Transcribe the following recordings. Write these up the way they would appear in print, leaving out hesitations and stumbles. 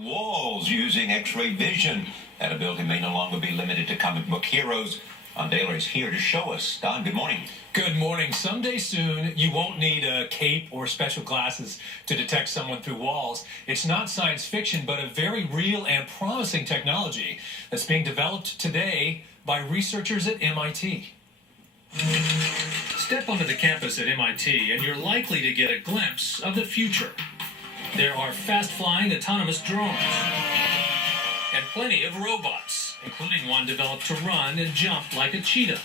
Walls using Xray Vision. That ability may no longer be limited to comic book heroes. Don Daler is here to show us. Don, good morning. Good morning. Someday soon, you won't need a cape or special glasses to detect someone through walls. It's not science fiction, but a very real and promising technology that's being developed today by researchers at MIT. Step onto the campus at MIT and you're likely to get a glimpse of the future. There are fast-flying autonomous drones and plenty of robots, including one developed to run and jump like a cheetah,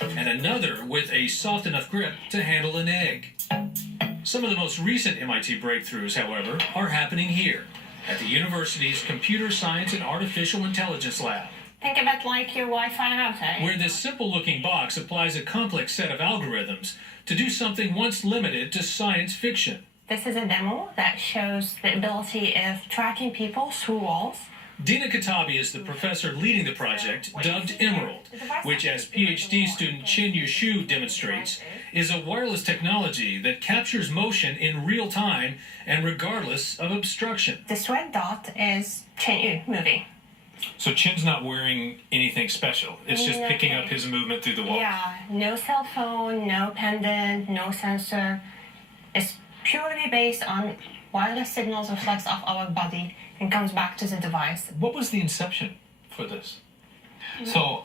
and another with a soft enough grip to handle an egg. Some of the most recent MIT breakthroughs, however, are happening here at the university's Computer Science and Artificial Intelligence Lab. Think of it like your Wi-Fi router. Where this simple-looking box applies a complex set of algorithms to do something once limited to science fiction. This is a demo that shows the ability of tracking people through walls. Dina Kota is the professor leading the project, dubbed Emerald, which, as PhD student Chin Yu demonstrates, is a wireless technology that captures motion in real time and regardless of obstruction. This red dot is Chin Yu moving. So Chin's not wearing anything special. It's just picking up his movement through the wall. Yeah, no cell phone, no pendant, no sensor. It's purely based on wireless signals reflects off our body and comes back to the device. What was the inception for this? So,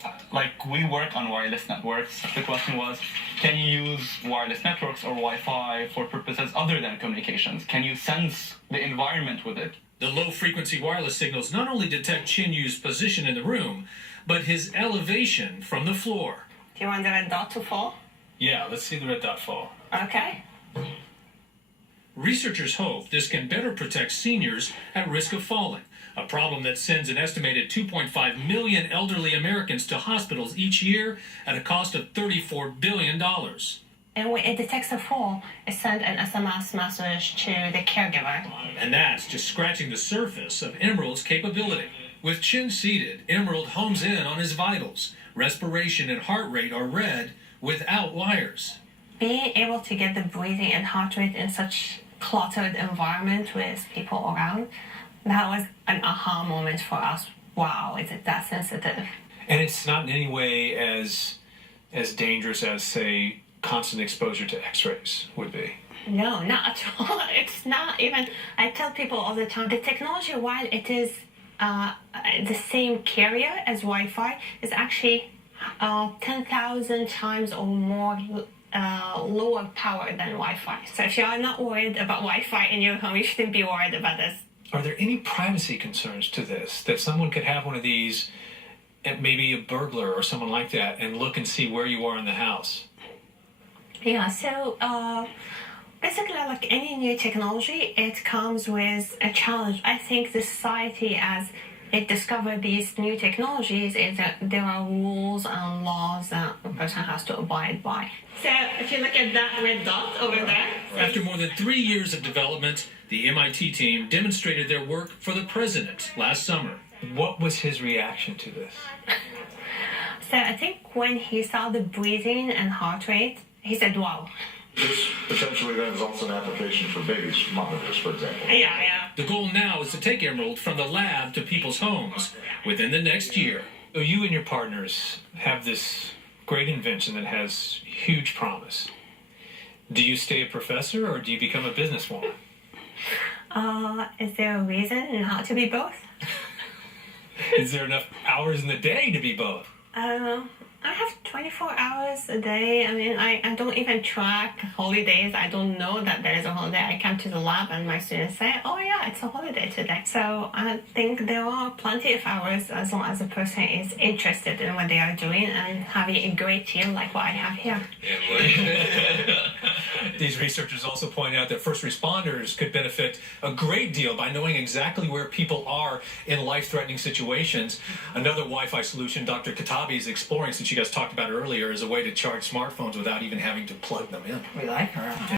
we work on wireless networks. The question was, can you use wireless networks or Wi-Fi for purposes other than communications? Can you sense the environment with it? The low-frequency wireless signals not only detect Chin Yu's position in the room, but his elevation from the floor. Do you want the red dot to fall? Yeah, let's see the red dot fall. Okay. Researchers hope this can better protect seniors at risk of falling, a problem that sends an estimated 2.5 million elderly Americans to hospitals each year at a cost of $34 billion. And when it detects a fall, it sends an SMS message to the caregiver. And that's just scratching the surface of Emerald's capability. With Chin seated, Emerald homes in on his vitals. Respiration and heart rate are read without wires. Being able to get the breathing and heart rate in such cluttered environment with people around, that was an aha moment for us. Wow, is it that sensitive? And it's not in any way as dangerous as, say, constant exposure to X-rays would be. No, not at all. It's not even. I tell people all the time, the technology, while it is the same carrier as Wi-Fi, is actually 10,000 times or more lower power than Wi-Fi. So if you're not worried about Wi-Fi in your home, you shouldn't be worried about this. Are there any privacy concerns to this? That someone could have one of these, maybe a burglar or someone like that, and look and see where you are in the house? Yeah, so basically like any new technology, it comes with a challenge. I think the society, as it discovered these new technologies, is that there are rules and laws that a person has to abide by. So if you look at that red dot over there. After more than 3 years of development, the MIT team demonstrated their work for the president last summer. What was his reaction to this? So I think when he saw the breathing and heart rate, he said, wow. This potentially then is also an application for babies monitors, for example. Yeah. The goal now is to take Emerald from the lab to people's homes within the next year. So you and your partners have this great invention that has huge promise. Do you stay a professor or do you become a businesswoman? Is there a reason not to be both? Is there enough hours in the day to be both? I have 24 hours a day. I mean, I don't even track holidays. I don't know that there is a holiday. I come to the lab and my students say, oh yeah, it's a holiday today. So I think there are plenty of hours as long as the person is interested in what they are doing and having a great team like what I have here. These researchers also point out that first responders could benefit a great deal by knowing exactly where people are in life-threatening situations. Another Wi-Fi solution Dr. Katabi is exploring, since you guys talked about earlier, is a way to charge smartphones without even having to plug them in. We like her.